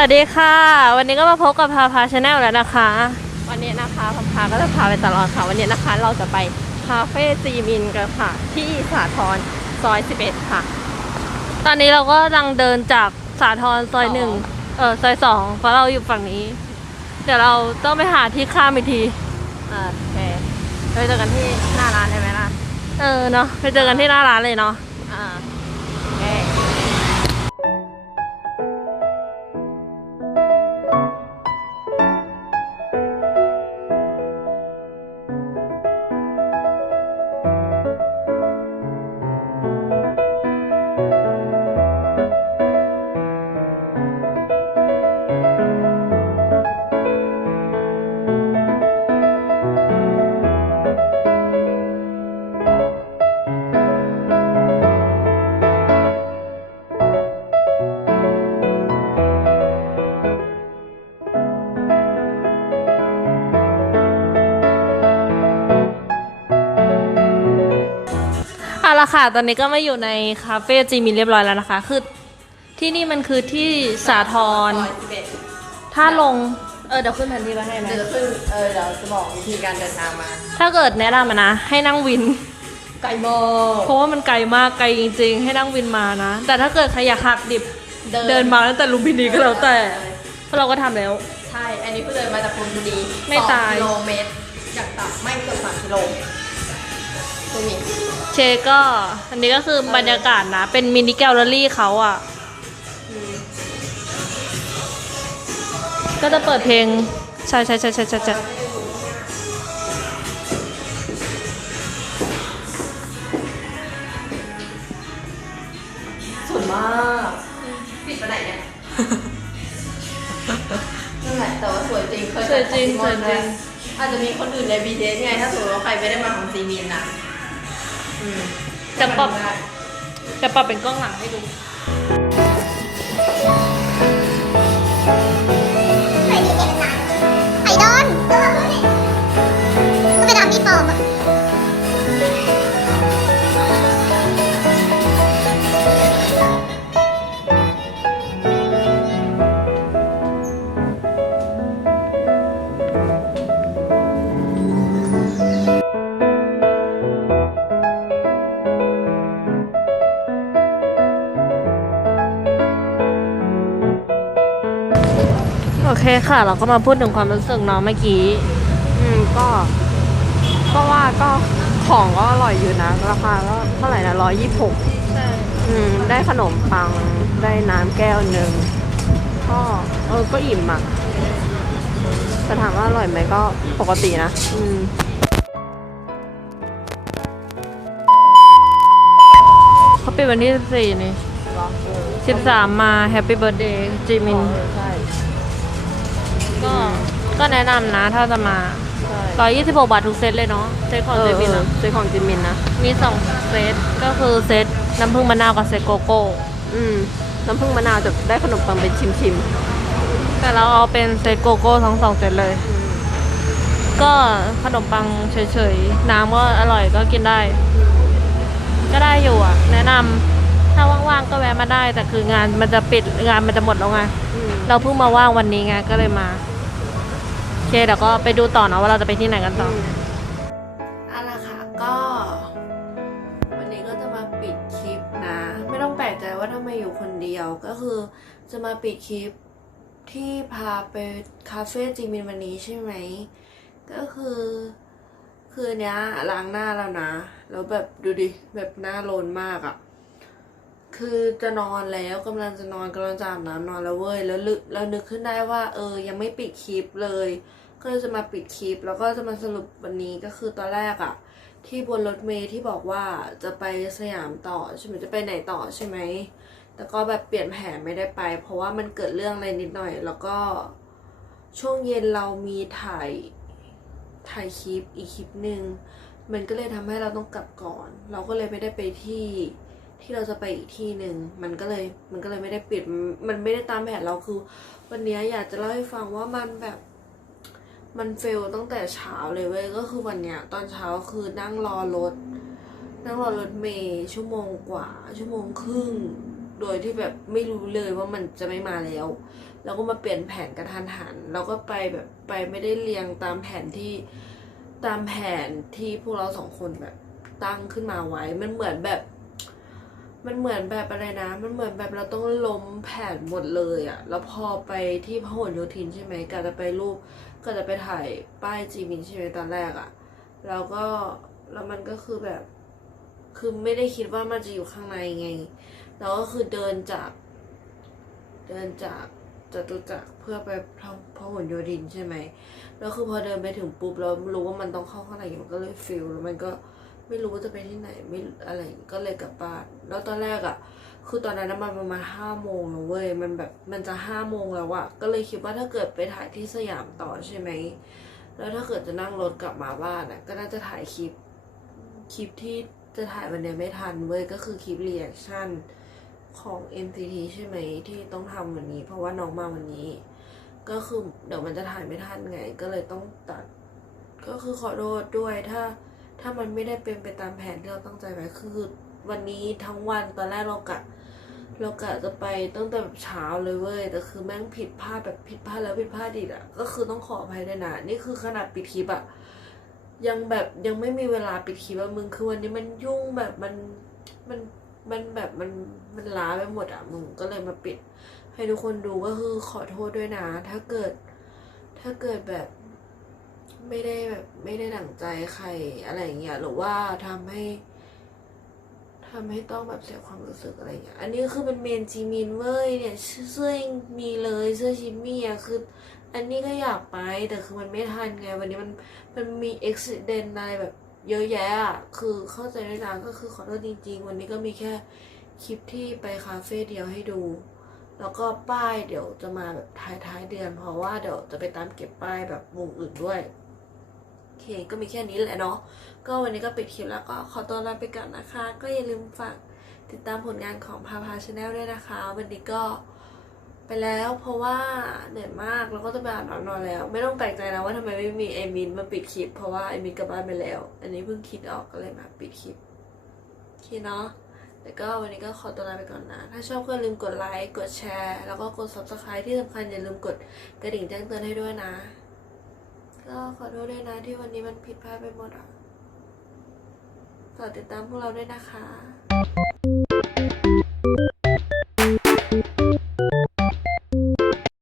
วัสดีค่ะ วันนี้ก็มาพบกับพาพาชาแนลแล้วนะคะ วันนี้นะคะพาพาก็จะพาไปตลอดค่ะ วันนี้นะคะเราจะไปคาเฟ่จีมินกันค่ะ ที่สาทรซอย 11 ค่ะ ตอนนี้เราก็กำลังเดินจากสาทรซอยหนึ่งเออซอยสองเพราะเราอยู่ฝั่งนี้ เดี๋ยวเราต้องไปหาที่ข้ามอีกทีอ่าโอเคไปเจอกันที่หน้าร้านได้ไหมล่ะเออเนาะไปเจอกันที่หน้าร้านเลยเนาะอ่า เอาละค่ะ ตอนนี้ก็มาอยู่ในคาเฟ่จีมินเรียบร้อยแล้วนะคะ คือที่นี่มันคือที่สาทรซอยสิบเอ็ดถ้าลง เออเดี๋ยวขึ้นแผนที่มาให้ไหมเดี๋ยวขึ้นเออเดี๋ยวจะบอกวิธีการเดินทางมา ถ้าเกิดแนะนำอะนะ ให้นั่งวิน ไก่โมเพราะว่ามันไกลมากไกลจริง ๆ ให้นั่งวินมานะ แต่ถ้าเกิดใครอยากหักดิบเดินมาตั้งแต่ลุมพินีก็แล้วแต่เพราะเราก็ทำแล้ว ใช่ อันนี้เพิ่งเดินมาจากพรมบุรีไม่ตายสองกิโลเมตรจากต่ำไม่เกินสามกิโล ตัวนี้เชก็ อันนี้ก็คือบรรยากาศนะ เป็นมินิแกลเลอรี่เขาอะ ก็จะเปิดเพลง ใช่ใช่ใช่ใช่ใช่ใช่สวยมากปิดไปไหนเนี่ยนั่นแหละแต่ว่าสวยจริงเคยสวยจริงสวยจริง อาจจะมีคนอื่นใน BTS ไงถ้าสมมติว่าใครไม่ได้มาของซีมีนนะอืม จะปรับจะปรับเป็นกล้องหลังให้ดู โอเคค่ะ เราก็มาพูดถึงความรู้สึกเนาะเมื่อกี้ อืมก็ ก็ว่าก็ของก็อร่อยอยู่นะ ราคาก็เท่าไหร่นะร้อยยี่สิบหกใช่อืม ได้ขนมปัง ได้น้ำแก้วหนึ่งก็เออ ก็อิ่มอะแต่ถามว่าอร่อยไหมก็ปกตินะ อืมเขาปิดวันที่14นี่13มาแฮปปี้เบิร์ดเดย์จิมินใช่ก็ ก็แนะนำนะถ้าจะมาใช่126 บาททุกเซตเลยเนาะเซตของเอเจอมินอะเซตของจิมมินนะ มี2เซตก็คือเซตน้ำผึ้งมะนาวกับเซตโกโก้ อืม น้ำผึ้งมะนาวจะได้ขนมปังเป็นชิมชิมแต่เราเอาเป็นเซตโกโก้ทั้งสองเซตเลย ก็ขนมปังเฉยๆ น้ำก็อร่อยก็กินได้ ก็ได้อยู่อะ แนะนำถ้าว่างๆก็แวะมาได้ แต่คืองานมันจะปิดงานมันจะหมดแล้วไงอืม เราเพิ่งมาว่างวันนี้ไงก็เลยมาโอ เคเดี๋ยวก็ไปดูต่อเนาะว่าเราจะไปที่ไหนกันต่อเอาละค่ะก็ วันนี้ก็จะมาปิดคลิปนะ ไม่ต้องแปลกใจว่าทำไมอยู่คนเดียวก็คือจะมาปิดคลิปที่พาไปคาเฟ่จีมินวันนี้ใช่ไหม ก็คือ คืนนี้ล้างหน้าแล้วนะ แล้วแบบดูดิ แบบหน้าโลนมากอะ่ะ คือจะนอนแล้วกำลังจะนอนกำลังจะอาบน้ำนอนแล้วเว้ยแล้วลึกแล้วนึกขึ้นได้ว่า เออ ยังไม่ปิดคลิปเลย ก็เลยจะมาปิดคลิป แล้วก็จะมาสรุปวันนี้ก็คือตอนแรกอะ่ะที่บนรถเมล์ที่บอกว่าจะไปสยามต่อใช่ไหมจะไปไหนต่อใช่ไหมแต่ก็แบบเปลี่ยนแผนไม่ได้ไป เพราะว่ามันเกิดเรื่องอะไรนิดหน่อย แล้วก็ช่วงเย็นเรามีถ่ายถ่ายคลิปอีกคลิปหนึ่งมันก็เลยทำให้เราต้องกลับก่อน เราก็เลยไม่ได้ไปที่ ที่เราจะไปอีกที่หนึ่งมันก็เลยมันก็เลยไม่ได้ปิดมันไม่ได้ตามแผนเราคือ วันนี้อยากจะเล่าให้ฟังว่ามันแบบมันเฟลตั้งแต่เช้าเลยเว้ยก็คือวันเนี้ย ตอนเช้าคือนั่งรอรถ นั่งรอรถเมย์ชั่วโมงกว่า ชั่วโมงครึ่ง โดยที่แบบไม่รู้เลยว่ามันจะไม่มาแล้ว แล้วก็มาเปลี่ยนแผนกระทันหัน แล้วก็ไปแบบไปไม่ได้เรียงตามแผนที่ตามแผนที่พวกเราสองคนแบบตั้งขึ้นมาไว้ มันเหมือนแบบ มันเหมือนแบบอะไรนะ มันเหมือนแบบเราต้องล้มแผนหมดเลยอะแล้วพอไปที่พหลโยธินใช่ไหมก็จะไปรูปก็จะไปถ่ายป้ายจีมินใช่ไหมตอนแรกอะแล้วก็แล้วมันก็คือแบบ คือไม่ได้คิดว่ามันจะอยู่ข้างในไง แล้วก็คือเดินจาก เดินจากจตุจักรเพื่อไปทำพหลโยธินใช่ไหม แล้วคือพอเดินไปถึงปุ๊บเรารู้ว่ามันต้องเข้าข้างในมันก็เลยฟิลแล้วมันก็ ไม่รู้ว่าจะไปที่ไหนไม่อะไรก็เลยกลับบ้านแล้วตอนแรกอะ่ะ คือตอนนั้นมันประมาณห้าโมงแล้วเว้ยมันแบบมันจะห้าโมงแล้วอะก็เลยคิดว่าถ้าเกิดไปถ่ายที่สยามต่อใช่ไหมแล้วถ้าเกิดจะนั่งรถกลับมาบ้านอะก็น่าจะถ่ายคลิปคลิปที่จะถ่ายวันนี้ไม่ทันเว้ยก็คือคลิปรีแอคชั่นของ MCT ใช่ไหมที่ต้องทำวันนี้ เพราะว่าน้องมาวันนี้ ก็คือเดี๋ยวมันจะถ่ายไม่ทันไง ก็เลยต้องตัด ก็คือขอโทษด้วยถ้า ถ้ามันไม่ได้เป็นไปตามแผนที่เราตั้งใจไว้คือวันนี้ทั้งวันตอนแรกเรากะเรากะจะไปตั้งแต่แบบเช้าเลยเว้ยแต่คือแม่งผิดพลาดแบบผิดพลาดแล้วผิดพลาดอีกอะก็คือต้องขออภัยด้วยนะนี่คือขนาดปิดคลิปอะยังแบบยังไม่มีเวลาปิดคลิปอะมึงคือวันนี้มันยุ่งแบบมันมันมันแบบมันมันล้าไปหมดอะมึงก็เลยมาปิด ให้ทุกคนดูก็คือขอโทษด้วยนะ ถ้าเกิด ถ้าเกิดแบบ ไม่ได้แบบไม่ได้ดั่งใจใครอะไรอย่างเงี้ยหรือว่าทำให้ทำให้ต้องแบบเสียความรู้สึกอะไรอย่างเงี้ย อันนี้คือเป็นเมนจีมินเว้ยเนี่ยเสื้อยังมีเลยเสื้อชิมมี่อะคือ อันนี้ก็อยากไปแต่คือมันไม่ทันไง วันนี้มันมันมีอุบิเหตุอะไรแบบ เยอะแยะอะคือเข้าใจด้วยนะก็คือขอโทษจริง ๆ วันนี้ก็มีแค่คลิปที่ไปคาเฟ่เดียวให้ดู แล้วก็ป้ายเดี๋ยวจะมาแบบท้ายๆเดือน เพราะว่าเดี๋ยวจะไปตามเก็บป้ายแบบวงอื่นด้วย เคก็มีแค่นี้แหละเนาะก็วันนี้ก็ปิดคลิปแล้วก็ขอตัวลาไปก่อนนะคะ ก็อย่าลืมฝากติดตามผลงานของพาพาชาแนลด้วยนะคะ วันนี้ก็ไปแล้วเพราะว่าเหนื่อยมากแล้วก็จะไปอาบน้ำนอนแล้ว ไม่ต้องแปลกใจนะว่าทำไมไม่มีไอมินมาปิดคลิป เพราะว่าไอมินกลับบ้านไปแล้ว อันนี้เพิ่งคิดออกก็เลยมาปิดคลิปโอเคเนาะแต่ก็วันนี้ก็ขอตัวลาไปก่อนนะ ถ้าชอบก็อย่าลืมกดไลค์ กดแชร์ แล้วก็กด subscribe ที่สำคัญอย่าลืมกดกระดิ่งแจ้งเตือนให้ด้วยนะ ก็ขอโทษด้วยนะที่วันนี้มันผิดพลาดไปหมดอะฝากติดตามพวกเราด้วยนะคะ